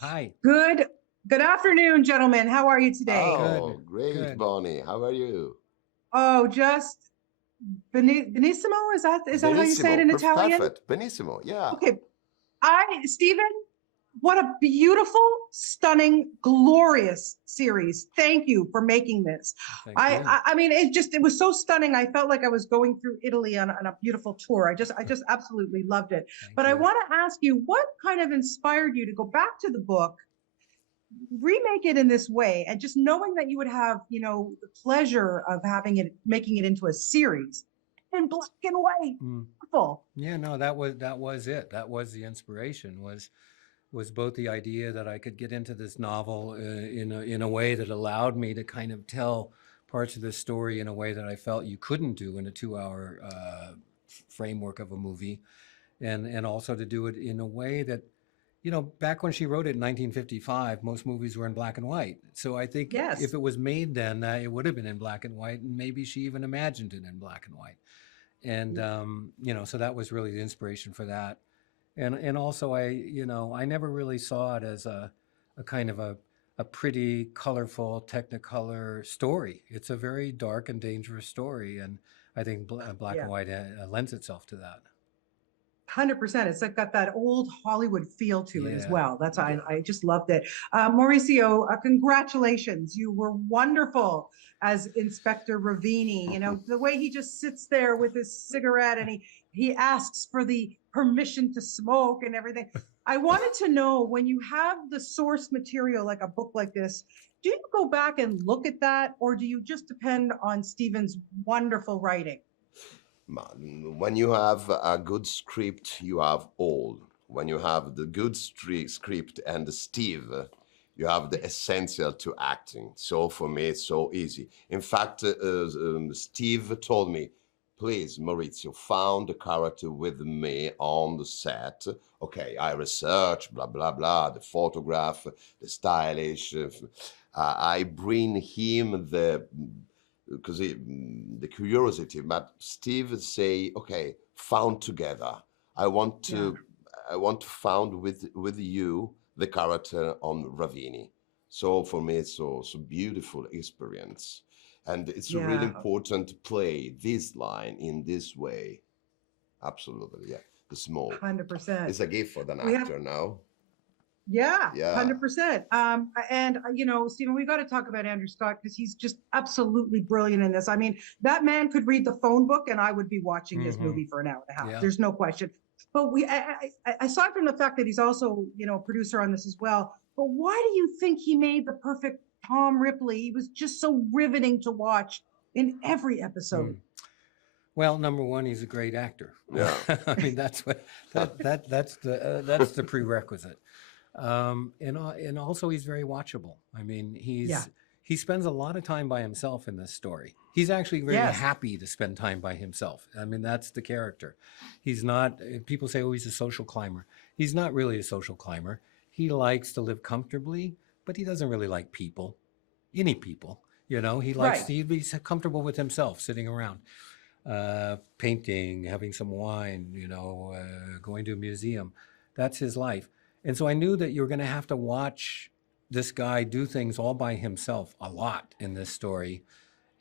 Hi. Good good afternoon, gentlemen. How are you today? Oh, Good. great, Good. Bonnie. How are you? Oh, just benissimo. Is that how you say it Benissimo. in Italian? Perfect. Benissimo. Yeah. Okay. Stephen, what a beautiful, stunning, glorious series. Thank you for making this. Thank I, you. I, I mean, it was so stunning. I felt like I was going through Italy on a beautiful tour. I just absolutely loved it. Thank But I you. want to ask you, what kind of inspired you to go back to the book, remake it in this way, and just knowing that you would have, the pleasure of having it, making it into a series in black and white. Mm. Beautiful. Yeah, no, that was it. That was the inspiration was both the idea that I could get into this novel in a way that allowed me to kind of tell parts of the story in a way that I felt you couldn't do in a 2 hour framework of a movie, and also to do it in a way that back when she wrote it in 1955, most movies were in black and white. So I think if Yes. it was made then, it would have been in black and white, and maybe she even imagined it in black and white. And so that was really the inspiration for that. And also I never really saw it as a kind of a pretty, colorful, technicolor story. It's a very dark and dangerous story, and I think black and Yeah. white lends itself to that. 100%. It's like got that old Hollywood feel to it as Yeah. well. That's Yeah. I just loved it. Mauricio, congratulations! You were wonderful as Inspector Ravini. You know the way he just sits there with his cigarette and he asks for the permission to smoke and everything. I wanted to know, when you have the source material like a book like this, do you go back and look at that, or do you just depend on Stephen's wonderful writing? When you have a good script, you have all. When you have the good script and the Steve, you have the essential to acting. So for me, it's so easy. In fact, Steve told me, please, Maurizio, found the character with me on the set. Okay, I research, blah, blah, blah, the photograph, the stylish. I bring him because the curiosity. But Steve say, okay, found together. I want Yeah. to, I want to found with you the character on Ravini. So for me, it's so beautiful experience, and it's really Yeah. important to play this line in this way. Absolutely, yeah. The smoke 100%. is a gift for an We have actor now. Yeah, Yeah. 100%. And Stephen, we've got to talk about Andrew Scott because he's just absolutely brilliant in this. I mean, that man could read the phone book, and I would be watching this Hmm. movie for an hour and a half. Yeah. There's no question. But aside from the fact that he's also, producer on this as well. But why do you think he made the perfect Tom Ripley? He was just so riveting to watch in every episode. Mm. Well, number one, he's a great actor. Yeah. I mean, that's what that's the prerequisite. And also he's very watchable. I mean, Yeah. he spends a lot of time by himself in this story. He's actually very Yes. happy to spend time by himself. I mean, that's the character. He's not. People say, "Oh, he's a social climber." He's not really a social climber. He likes to live comfortably, but he doesn't really like people, any people. He likes Right. to be comfortable with himself, sitting around, painting, having some wine, going to a museum. That's his life. And so I knew that you were going to have to watch this guy do things all by himself a lot in this story.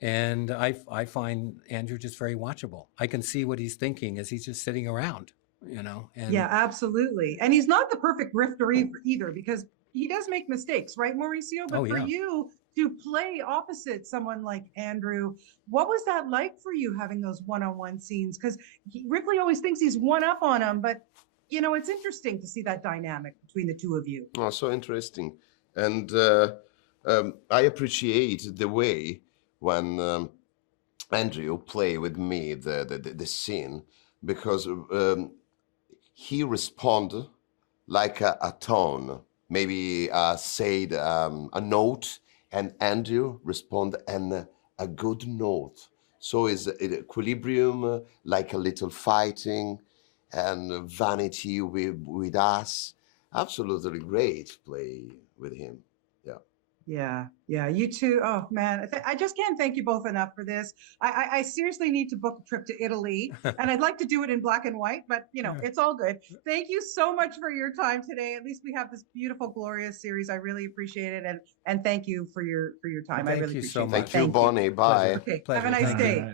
And I find Andrew just very watchable. I can see what he's thinking as he's just sitting around, Yeah, and absolutely. And he's not the perfect grifter either, because he does make mistakes, right, Mauricio? oh, But for yeah. you to play opposite someone like Andrew, what was that like for you, having those one-on-one scenes? Because Ripley always thinks he's one up on him, but it's interesting to see that dynamic between the two of you. Oh, so interesting. And I appreciate the way when Andrew play with me the scene, because he respond like a tone, maybe said a note, and Andrew respond and a good note. So is it equilibrium, like a little fighting, and vanity with us. Absolutely great play with him. Yeah. Yeah, yeah, you too. Oh man, I just can't thank you both enough for this. I seriously need to book a trip to Italy, and I'd like to do it in black and white, but you know, it's all good. Thank you so much for your time today. At least we have this beautiful, glorious series. I really appreciate it, and thank you for your time. I Thank really you appreciate so it. much. Thank you, Bonnie. Bye. Pleasure. Okay, have Pleasure. a nice Thank you. day.